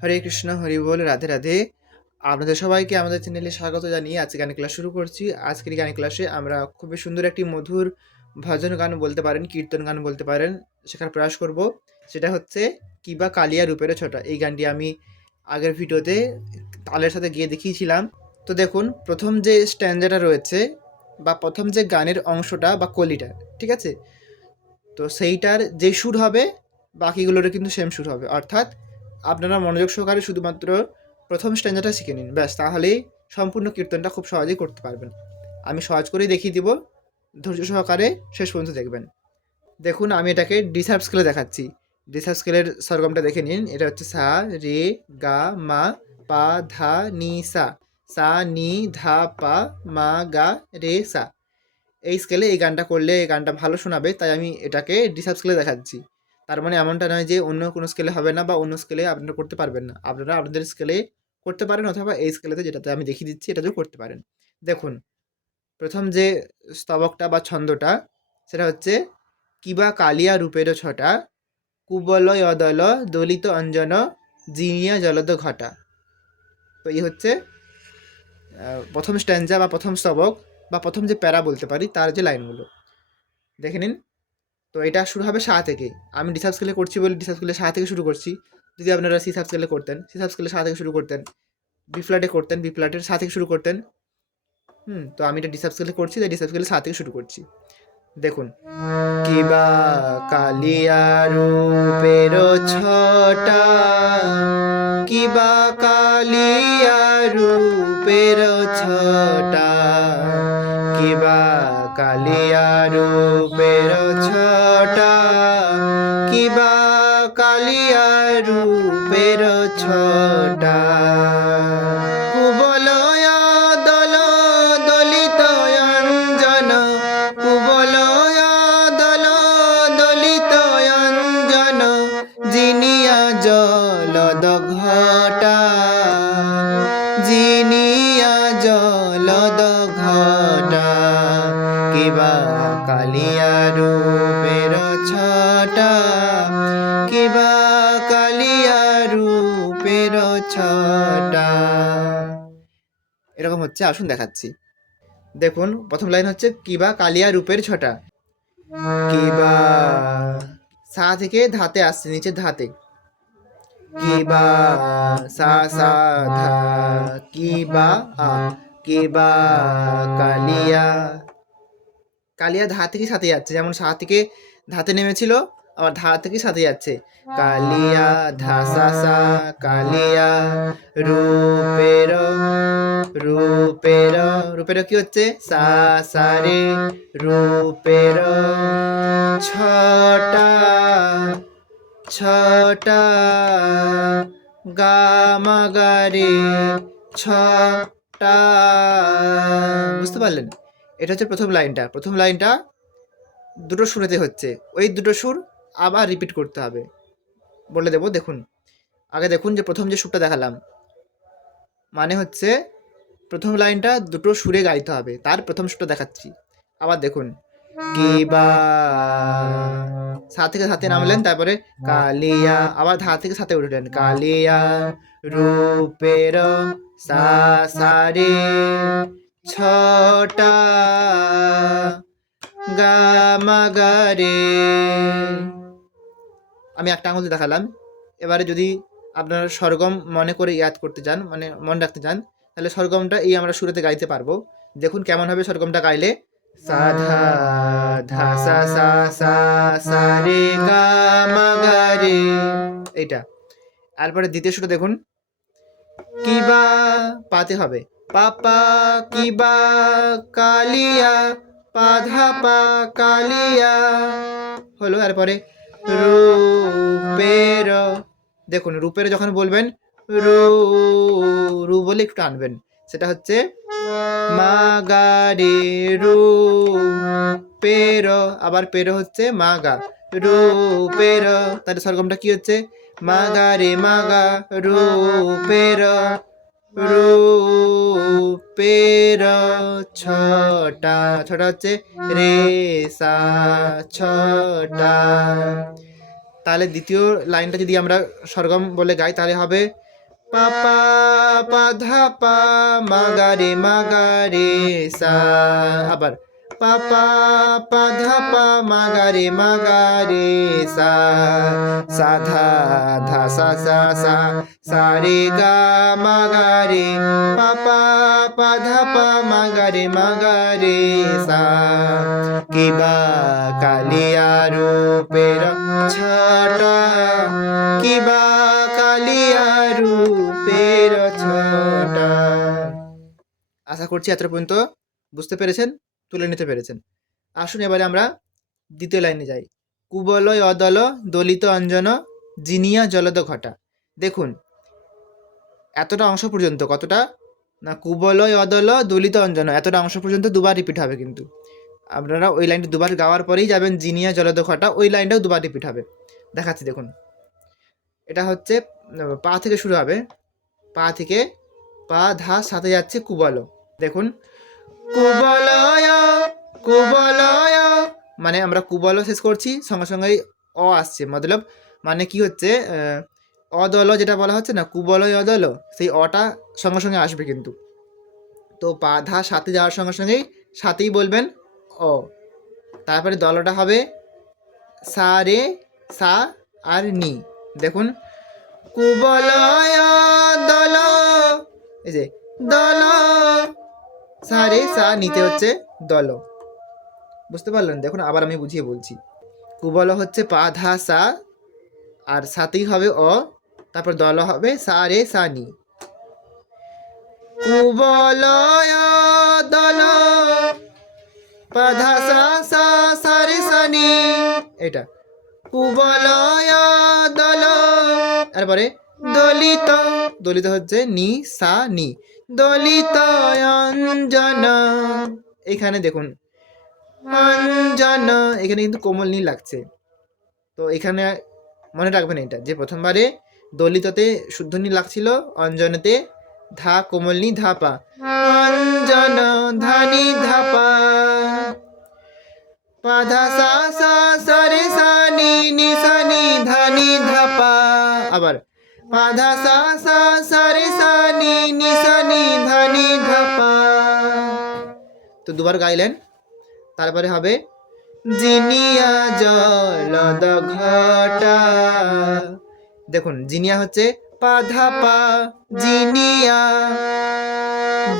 হরে কৃষ্ণ, হরি বল, রাধে রাধে। আপনাদের সবাইকে আমাদের চ্যানেলে স্বাগত জানিয়ে আজকে গানের ক্লাস শুরু করছি। আজকের এই গানের ক্লাসে আমরা খুবই সুন্দর একটি মধুর ভজন গান বলতে পারেন, কীর্তন গান বলতে পারেন, শেখার প্রয়াস করব। সেটা হচ্ছে কিবা কালিয়া রূপের ছটা। এই গানটি আমি আগের ভিডিওতে তালের সাথে গিয়ে দেখিয়েছিলাম। তো দেখুন, প্রথম যে স্ট্যান্ডাটা রয়েছে বা প্রথম যে গানের অংশটা বা কলিটা, ঠিক আছে, তো সেইটার যে সুর হবে বাকিগুলোরও কিন্তু সেম সুর হবে। অর্থাৎ আপনারা মনোযোগ সহকারে শুধুমাত্র প্রথম স্ট্যান্ডাটা শিখে নিন, ব্যাস, তাহলেই সম্পূর্ণ কীর্তনটা খুব সহজেই করতে পারবেন। আমি সহজ করেই দেখিয়ে দিব, ধৈর্য সহকারে শেষ পর্যন্ত দেখবেন। দেখুন, আমি এটাকে ডিসার্ভ স্কেলে দেখাচ্ছি। ডিসার্ভ স্কেলের সরগমটা দেখে নিন। এটা হচ্ছে সা, রে, গা, মা, পা, ধা, নি, সা। সা, নি, ধা, পা, মা, গা, রে, সা। এই স্কেলে এই গানটা করলে এই গানটা ভালো শোনাবে, তাই আমি এটাকে ডিসার্ভ স্কেলে দেখাচ্ছি। তার মানে এমনটা নয় যে অন্য কোনো স্কেলে হবে না বা অন্য স্কেলে আপনারা করতে পারবেন না। আপনারা আপনাদের স্কেলে করতে পারেন, অথবা এই স্কেলেতে যেটাতে আমি দেখিয়ে দিচ্ছি এটাতেও করতে পারেন। দেখুন, প্রথম যে স্তবকটা বা ছন্দটা, সেটা হচ্ছে কিবা কালিয়া রূপের ছটা, কুবল অদল দলিত অঞ্জন জিনিয়া জলদ ঘটা। তো এই হচ্ছে প্রথম স্ট্যান্জা বা প্রথম স্তবক বা প্রথম যে প্যারা বলতে পারি তার যে লাইনগুলো দেখে নিন। তো এটা শুরু হবে সা থেকে। আমি ডি সাব স্কেলে করছি বলে ডি সাব স্কেলে সা থেকে শুরু করছি। যদি আপনারা সি সাব স্কেলে করতেন, সি সাব স্কেলে সা থেকে শুরু করতেন। বি ফ্ল্যাটে করতেন, বি ফ্ল্যাটের সা থেকে শুরু করতেন। তো আমি এটা ডি সাব স্কেলে করছি, তাই ডি সাব স্কেলে সা থেকে শুরু করছি। দেখুন, কিবা কালিয়া রূপের ছটা, কিবা কালিয়া রূপের ছটা, কিবা কালিয়া রূপের ছটা, কিবা কালিয়া রূপের ছটা, কুবলয় দল দলিত অঞ্জন, কুবলয় দল দলিত অঞ্জন জিনিয়া জলদ ঘটা, জিনিয়া জলদ ঘটা, কিবা কালিয়া রূপের ছটা, কিবা কালিয়া রূপের ছটা। এরকম হচ্ছে, আসুন দেখাচ্ছি। দেখুন, প্রথম লাইন হচ্ছে কিবা কালিয়া রূপের ছটা। কিবা, সা থেকে ধাতে আসছে, নিচে ধাতে। কিবা, সা সা ধা, কিবা আ, কিবা কালিয়া। কালিয়া ধা থেকে সাথে যাচ্ছে, যেমন সা থেকে ধাতে নেমেছিল, আবার ধা থেকে সাথে যাচ্ছে। কালিয়া ধা সা সা, কালিয়া রূপের, রূপের, রূপের কি হচ্ছে সা সা রে, রূপের ছটা, ছটা, গা মা গা রে, ছটা। বুঝতে পারলেন? এটা হচ্ছে প্রথম লাইনটা। প্রথম লাইনটা দুটো সুরেতে হচ্ছে, ওই দুটো সুর আবার রিপিট করতে হবে। বলে দেবো, দেখুন। আগে দেখুন যে প্রথম যে সুরটা দেখালাম, মানে হচ্ছে প্রথম লাইনটা দুটো সুরে গাইতে হবে, তার প্রথম সুরটা দেখাচ্ছি। আবার দেখুন, কিবা, সা থেকে সাথে নামলেন, তারপরে কালিয়া, আবার ধা থেকে সাথে উঠলেন, কালিয়া রূপের সা সা রে, ছটা, গা মা গা রে। আমি একটা আঙুল দেখালাম। এবারে যদি আপনারা সরগম মনে করে ইয়াদ করতে চান, মানে মনে রাখতে চান, তাহলে সরগমটা এই আমরা সুরেতে গাইতে পারবো। দেখুন কেমন হবে সরগমটা গাইলে। সা ধা, ধা সা সা, সা সা রে, গা মা গা রে, এইটা। তারপরে দ্বিতীয় সুরটা দেখুন, কিবা, পাতে হবে, পাপা কিবা কালিয়া, পা ধা পা কালিয়া হলো। তারপরে রূপের, দেখুন রূপের যখন বলবেন রু, রু বলে একটু টানবেন, সেটা হচ্ছে মা গা রে, রু পের, আবার পের হচ্ছে মা গা, রু পের, তাহলে সরগমটা কি হচ্ছে মা গা রে, মা গা, রু পের, রূপের ছটা, ছটা হচ্ছে রে সা, ছটা। তাহলে দ্বিতীয় লাইনটা যদি আমরা সরগম বলে গাই তাহলে হবে পাপা পাধা পা মাগারে সা। আবার পাপা পাধা পা মাগারে সা। সাধা ধা সা সা সা সারে গা মাগারে পাপা পাধা পা মাগারে সা। কিবা কালিয়া রূপের ছটা, কিবা কালিয়া রূপের ছটা। আশা করছি এত পর্যন্ত বুঝতে পেরেছেন, তুলে নিতে পেরেছেন। আসুন এবারে আমরা দ্বিতীয় লাইনে যাই। কুবলয় অদল দলিত অঞ্জন জিনিয়া জলদ ঘটা। দেখুন এতটা অংশ পর্যন্ত, কতটা না, কুবলয় অদল দলিত অঞ্জন, এতটা অংশ পর্যন্ত দুবার রিপিট হবে। কিন্তু আপনারা ওই লাইনটা দুবার গাওয়ার পরেই যাবেন জিনিয়া জলদ ঘটা, ওই লাইনটাও দুবার রিপিট হবে। দেখাচ্ছি দেখুন, এটা হচ্ছে পা থেকে শুরু হবে, পা থেকে পা ধা সাথে যাচ্ছে কুবল। দেখুন কুবলয় কুবলয়, মানে আমরা কুবল শেষ করছি, সঙ্গে সঙ্গেই অ আসছে, মতলব মানে কি হচ্ছে, অদল যেটা বলা হচ্ছে না, কুবলয় অদল, সেই অটা সঙ্গে সঙ্গে আসবে কিন্তু। তো পা ধা সাথে যাওয়ার সঙ্গে সঙ্গেই সাথেই বলবেন অ। তারপরে দলটা হবে সা রে সা আর নি। দেখুন কুবলয় দল, এই যে দল, সা রে সা, নিতে হচ্ছে দল। বুঝতে পারলেন? দেখুন আবার আমি বুঝিয়ে বলছি। কুবল হচ্ছে পা ধা সা, আর সাথেই হবে অ, তারপর দল হবে সা রে সা নি। কুবলয় দল পা ধা সা সা সা রে সা নি, এটা কুবলয় দল। তারপরে দলিত, দলিত হচ্ছে নি সা নি, দলিত অঞ্জন। এখানে দেখুন অঞ্জন, এখানে কিন্তু কোমল নি লাগছে। তো এখানে মনে রাখবেন এটা, যে প্রথমবারে দলিততে শুদ্ধ নি লাগছিল, অঞ্জনতে ধা কোমল নি ধা পা, অঞ্জন ধানি ধা পা। পাধা সা সা সা রে সা নি নি সা নি ধানি ধা পা। আবার পাধা সা সা সা রে সা নি নি সা নি ধানি ধা পা। তো দুবার গাইলেন। তারপরে হবে জিনিয়া জলদ ঘটা। দেখুন জিনিয়া হচ্ছে পা ধা পা, জিনিয়া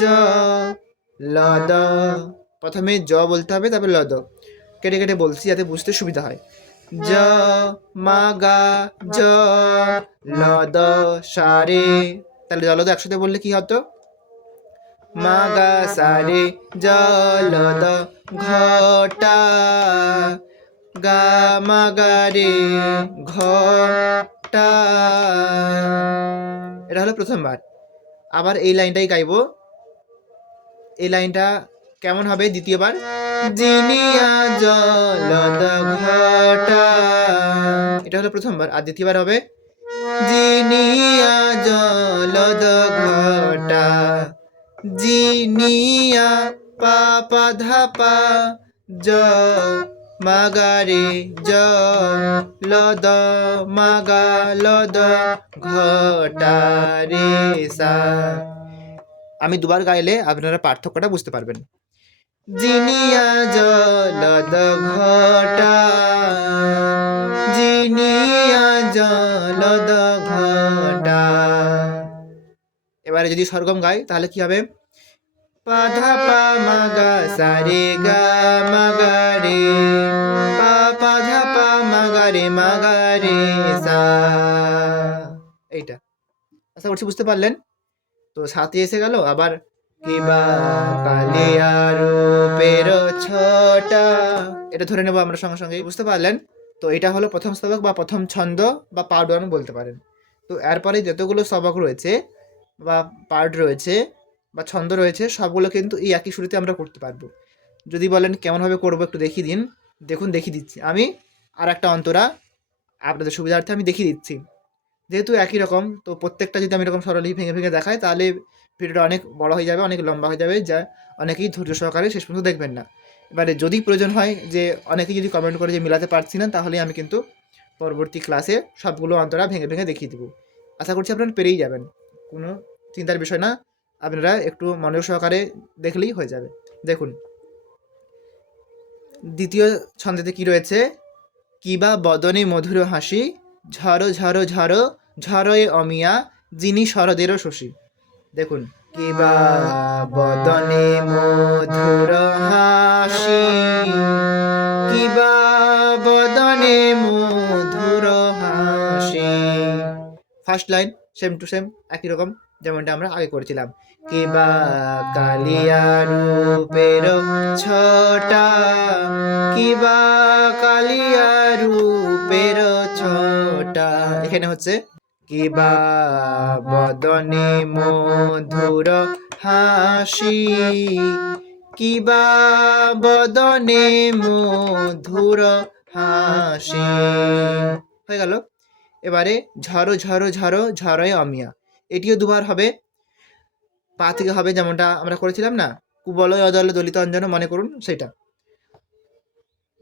জলদ, প্রথমে জ বলতে হবে, তারপরে লদ, কেটে কেটে বলছি যাতে বুঝতে সুবিধা হয়। জ মা গা জ লদ সারে, তাহলে জলদ একসাথে বললে কি হতো, মা গা সারে জলদ ঘটা, গা মা গা রে ঘটা। এটা হলো প্রথমবার। আবার এই লাইনটাই গাইবো। এই লাইনটা কেমন হবে দ্বিতীয়বার, জিনিয়া জলদ ঘটা, এটা হলো প্রথমবার। আর দ্বিতীয়বার হবে জিনিয়া জলদ ঘটা, জিনিয়া পা পা ধা পা জ মাগারে জ লদ মাগা লদ ঘটা রে সা। আমি দুবার গাইলে আপনারা পার্থক্যটা বুঝতে পারবেন। জিনিয়া জলদ ঘটা, জিনিয়া জলদ ঘটা। এবারে যদি সরগম গাই তাহলে কি হবে, পা ধা পা মা গা সা রে গা মা গা রে, পা পা ধা পা মা গা রে সা। এইটা আশা করছি বুঝতে পারলেন। তো সাথে এসে গেল আবার কিবা কালিয়া রূপের ছটা, এটা ধরে নেবো আমরা সঙ্গে সঙ্গে, বুঝতে পারলেন? তো এটা হলো প্রথম স্তবক বা প্রথম ছন্দ বা পার্ট ওয়ান বলতে পারেন। তো এরপরে যতগুলো স্তবক রয়েছে বা পার্ট রয়েছে বা ছন্দ রয়েছে, সবগুলো কিন্তু এই একই শুরুতে আমরা করতে পারবো। যদি বলেন কেমনভাবে করবো একটু দেখিয়ে দিন, দেখুন দেখিয়ে দিচ্ছি আমি। আর একটা অন্তরা আপনাদের সুবিধার্থে আমি দেখিয়ে দিচ্ছি, যেহেতু একই রকম। তো প্রত্যেকটা যদি আমি এরকম সরলি ভেঙে ভেঙে দেখাই তাহলে ভিডিওটা অনেক বড় হয়ে যাবে, অনেক লম্বা হয়ে যাবে, যা অনেকেই ধৈর্য সহকারে শেষ পর্যন্ত দেখবেন না। এবারে যদি প্রয়োজন হয় যে অনেকেই যদি কমেন্ট করে যে মিলাতে পারছি না, তাহলে আমি কিন্তু পরবর্তী ক্লাসে সবগুলো অন্তরা ভেঙে ভেঙে দেখিয়ে দেবো। আশা করছি আপনারা পেরেই যাবেন। কোনো চিন্তার বিষয় না, আপনারা একটু মনোযোগ সহকারে দেখলেই হয়ে যাবে। দেখুন দ্বিতীয় ছন্দেতে কি রয়েছে, কিবা বদনে মধুর হাসি, ঝড়ো ঝড়ো ঝড়ো ঝড়য়ে অমিয়া, যিনি শরদেরও শশী। দেখুন কিবা বদনে মধুর হাসি, কিবা বদনে মধুর হাসি। First line same to same একই রকম যেমনটা আমরা আগে করেছিলাম। কিবা কালিয়া রূপের ছটা, কিবা কালিয়া রূপের ছটা। এখানে হচ্ছে কিবা বদনে মধুর হাসি, কিবা বদনে মধুর হাসি। হয়ে গেল। এবারে ঝড়ো ঝড়ো ঝড়ো ঝড়য়ে অমিয়া, এটিও দুবার হবে, পা থেকে হবে যেমনটা আমরা করেছিলাম না, কুবলয় অদল দলিত অঞ্জন, মনে করুন সেটা।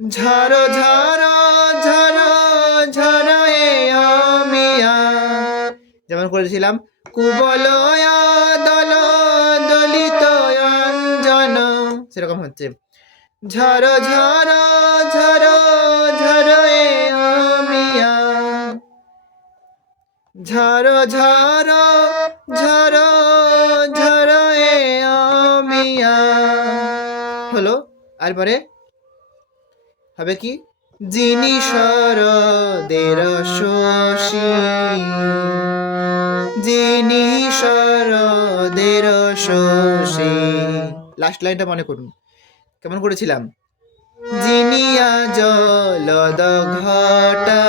ঝড়ো ঝড়ো ঝড়ো ঝড়য়ে অমিয়া, যেমন করেছিলাম কুবলয় দল দলিত অঞ্জন, সেরকম হচ্ছে ঝড়ো ঝড়ো ঝড়ো ঝড়য়ে অমিয়া, ঝড়ো ঝড়ো ঝড়ো ঝড়য়ে অমিয়া। হলো। আর পরে হবে কি, যিনি শরদের শশী, যিনি শরদের শশী। লাস্ট লাইনটা মনে করুন কেমন করেছিলাম, জিনিয়া জলদ ঘটা,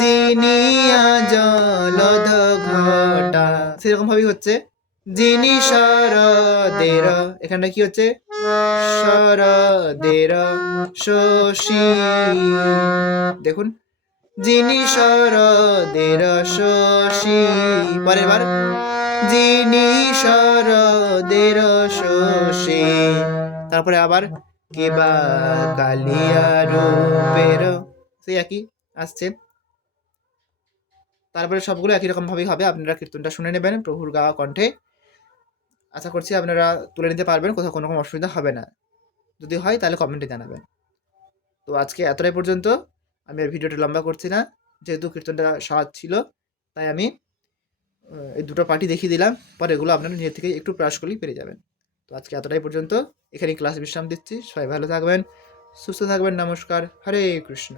জিনিয়া জলদ ঘটা, সেরকম ভাবেই হচ্ছে যিনি শরদের, এখানটা কি হচ্ছে শরদের শশী। দেখুন যিনি শরদের শশী, পরের বার যিনি শরদের শশী, তারপরে আবার কিবা কালিয়া রূপের, সেই একই আসছে। তারপরে সবগুলো একই রকম ভাবেই হবে। আপনারা কীর্তনটা শুনে নেবেন প্রভুর গাওয়া কণ্ঠে। আশা করছি আপনারা তুলে নিতে পারবেন, কোথাও কোনো রকম অসুবিধা হবে না। যদি হয় তাহলে কমেন্টে জানাবেন। তো আজকে এতটাই পর্যন্ত। আমি আর ভিডিওটা লম্বা করছি না, যেহেতু কীর্তনটা সহজ ছিল তাই আমি এই দুটো পার্টি দেখিয়ে দিলাম। পরে এগুলো আপনারা নিজে থেকে একটু প্রয়াস করলেই পেরে যাবেন। তো আজকে এতটাই পর্যন্ত, এখানেই ক্লাস বিশ্রাম দিচ্ছি। সবাই ভালো থাকবেন, সুস্থ থাকবেন। নমস্কার, হরে কৃষ্ণ।